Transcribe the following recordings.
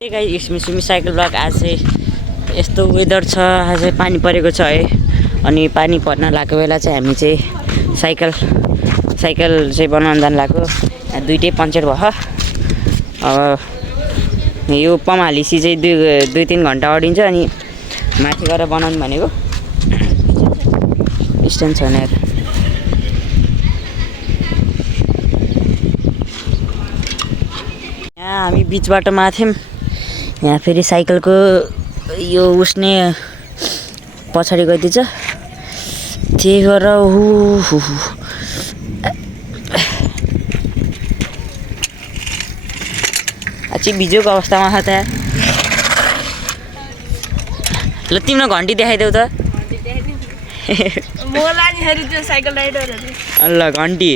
Hey guys, it's me Sumi Cycle Vlog. आज चाहिँ यस्तो वेदर छ, आज चाहिँ पानी परेको छ है। अनि पानी पर्न लागेको बेला चाहिँ हामी चाहिँ साइकल चाहिँ बनाउन जान लाग्यो। दुईटै पञ्चर भयो। अब यो पम्प हालेपछि चाहिँ दुई तीन घन्टा अडिन्छ अनि माथि गएर बनाउनु भनेको। स्ट्यान्ड छैन यार। यहाँ हामी बीच बाटोमा थियौँ। यहाँ फेरि साइकलको यो उसने पछाडि गइदिन्छ। त्यही गरेर अझै भिजेको अवस्थामा छ त। ल तिम्रो घन्टी देखाइदेऊ त। ल घन्टी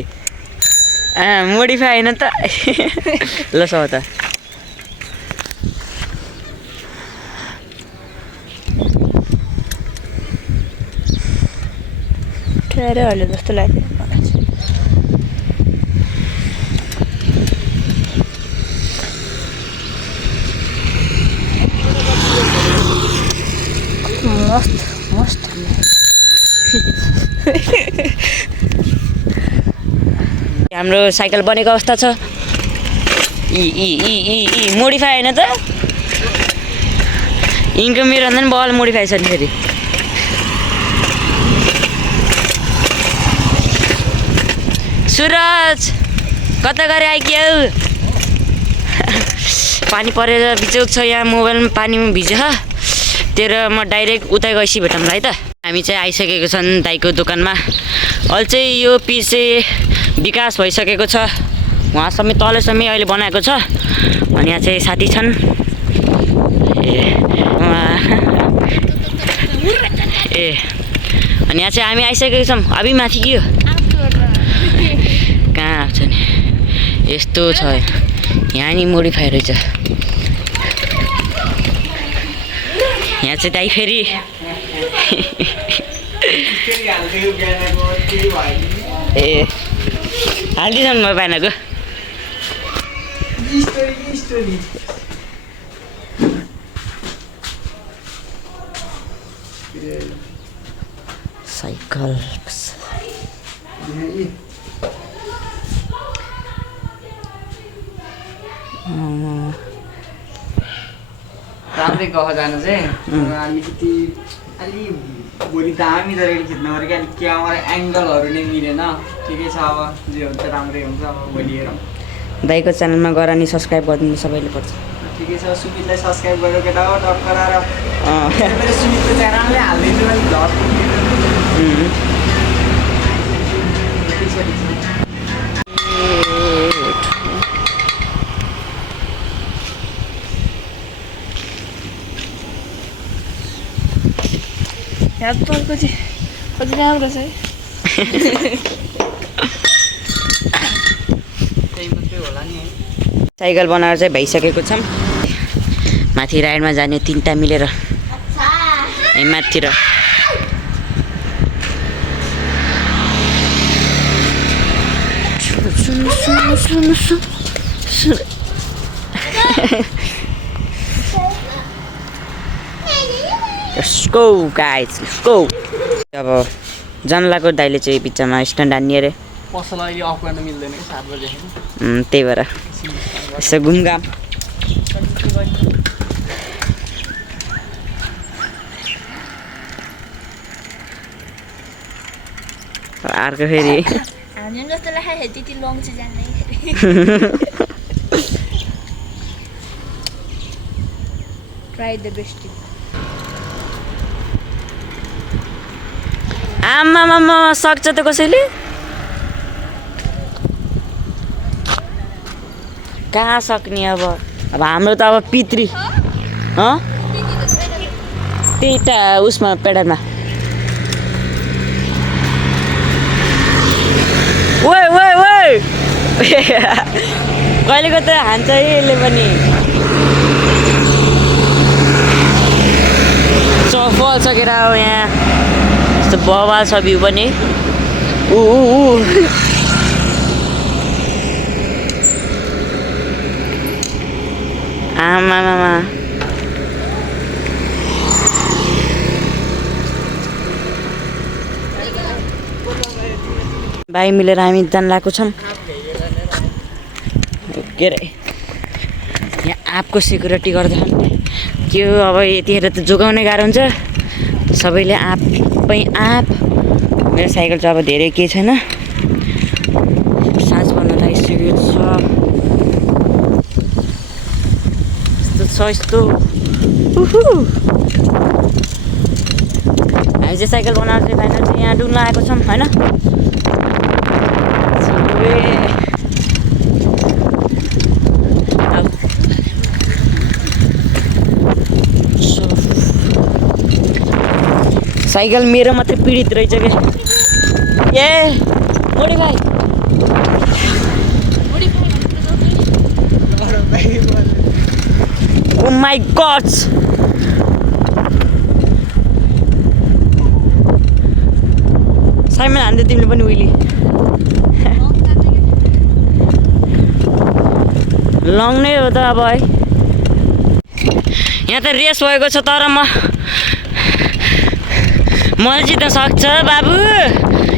मोडिफाई होइन त। ल सौ त ट्रायरहरले जस्तो लाग्यो। मस्त हाम्रो साइकल बनेको अवस्था छ। मोडिफाई होइन त। यिनको मेरो भन्दा पनि बल मोडिफाई छ नि फेरि। सुरज कता गरे आइक्यौ? पानी परेर बिचोक छ यहाँ। मोबाइलमा पानीमा भिज्छ। तेरो म डाइरेक्ट उता गएपछि भेटौँला है त। हामी चाहिँ आइसकेको छन् दाइको दोकानमा। अहिले चाहिँ यो पिस चाहिँ विकास भइसकेको छ। उहाँसम्म तलसम्म अहिले बनाएको छ। अनि यहाँ चाहिँ साथी छन्। अनि यहाँ चाहिँ हामी आइसकेको छौँ। अभि माथि के हो? कहाँ छ नि? यस्तो छ यहाँ नि मोडिफाई रहेछ। यहाँ चाहिँ दाइ फेरि हालिदिन्छन् म बानाको। साइकल राम्रै गह जानु चाहिँ अलिकति अलि भोलि त हामी त रेडी खिच्नु पऱ्यो कि अलिक क्यामेरा एङ्गलहरू नै मिलेन। ठिकै छ, अब जे हुन्छ राम्रै हुन्छ। अब भोलि हेरौँ। दाइको च्यानलमा गएर नि सब्सक्राइब गरिदिनु सबैले पर्छ। ठिकै छ, सुमितलाई सब्सक्राइब गरेर केटा हो टक्क गराएर मेरो सुमितको च्यानलले हालिदिन्छु अनि भ्लग। कति राम्रो छ है। त्यही मात्रै होला नि है। साइकल बनाएर चाहिँ भइसकेको छौँ। माथि राइडमा जाने तिनवटा मिलेर माथितिर। Let's go guys, let's go. अब जानलाको दाइले चाहिँ बिचमा स्ट्यान्ड हान्ने अरे। पसल अहिले अफ गर्न मिल्दैन कि 7 बजे। त्यही भएर यसो घुमघाम। अर्को फेरि हामी जस्तो लाग्यो त्यति लङ चाहिँ जान्दैन। Try the best. आमामामा सक्छ त कसैले? कहाँ सक्ने अब हाम्रो त अब पितृ त्यही त उसमा पेडलमा। ओए ओए ओए कहिलेको त हान्छ है यसले पनि। चफल सकेर अब यहाँ यस्तो बवाल छ भ्यू पनि। आमामामा भाइ मिलेर हामी जान लागेको छौँ के अरे यहाँ आँपको सेक्युरिटी गर्दा के हो अब यतिखेर त जोगाउनै गाह्रो हुन्छ सबैले आँपै आँप मेरो साइकल चाहिँ अब धेरै केही छैन साँझ पर्न लागिसकेको छ यस्तो हामी चाहिँ साइकल बनाएर चाहिँ फाइनल चाहिँ यहाँ डुल्न आएको छौँ होइन साइकल मेरो मात्रै पीडित रहेछ क्या ए मोडी भाइ ओ माई गॉड साइमन हान्दै तिमीले पनि उहिले लङ नै हो त अब है यहाँ त रेस भएको छ तर मैले जित्न सक्छ बाबु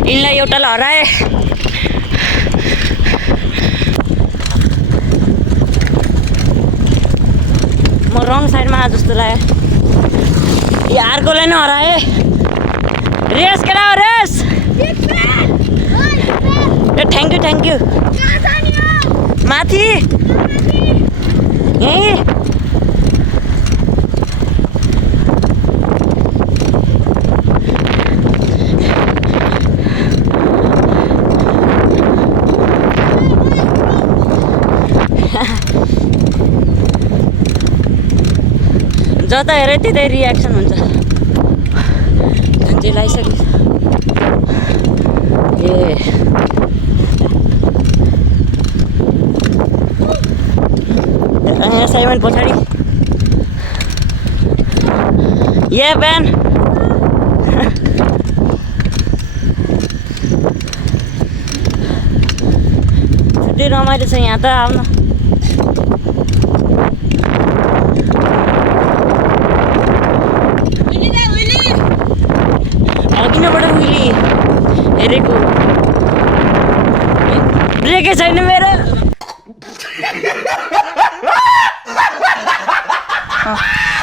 यिनलाई एउटालाई हराए म रङ साइडमा आए जस्तो लाग्यो यो अर्कोलाई नै हराए रेस केटा रेस ए थ्याङ्क यू माथि यहीँ जता हेरे त्यतै रियाक्सन हुन्छ झन्झै लगाइसकेको ए साइमन पछाडि ए बिहान त्यति रमाइलो छ यहाँ त आउन अघिनबाट उहिले हेरेको ब्रेकै छैन मेरो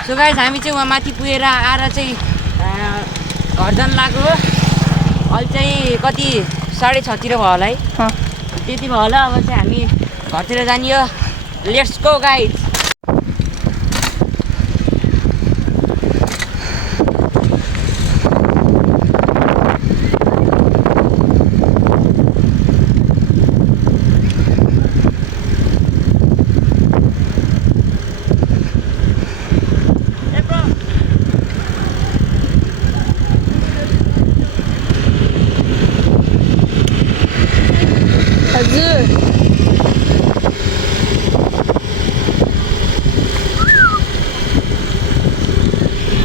सो गाइस हामी चाहिँ वहाँ माथि पुगेर आएर चाहिँ घर जान लाग्यो हो अहिले चाहिँ कति 6:30 भयो होला है त्यति भयो होला अब चाहिँ हामी घरतिर जाने हो लेट्स गो गाइस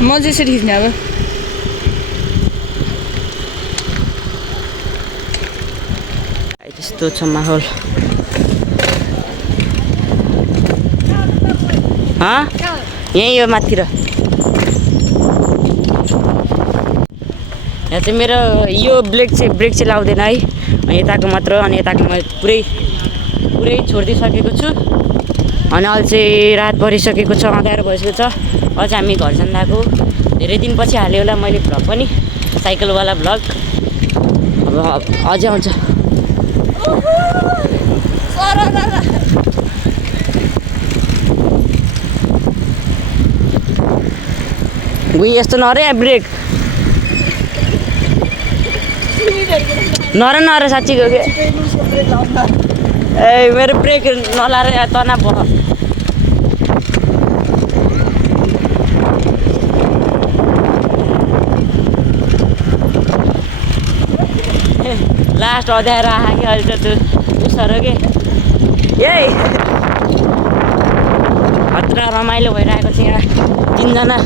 म चाहिँ यसरी खिच्ने अब त्यस्तो छ माहौल यहीँ हो माथितिर यहाँ चाहिँ मेरो यो ब्रेक चाहिँ लाउँदैन है यताको मात्र अनि यताको मैले पुरै छोडिदिइसकेको छु अनि अहिले चाहिँ रात परिसकेको छ अँध्यारो भइसकेको छ अहिले चाहिँ हामी घर जान लागेको धेरै दिनपछि हाल्यो होला मैले भ्लग पनि साइकलवाला भ्लग अब अझै आउँछ गुई यस्तो नरे ब्रेक नर साँच्चीको के ए मेरो ब्रेक नलाएर तनाव भयो लास्ट अँध्यारो आयो कि अहिले त त्यो उसरो के यही खतरा रमाइलो भइरहेको छ यहाँ 3 जना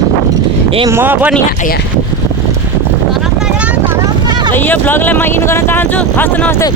ए म पनि यहाँ यो भ्लगलाई म इन गर्न चाहन्छु हस्त नमस्ते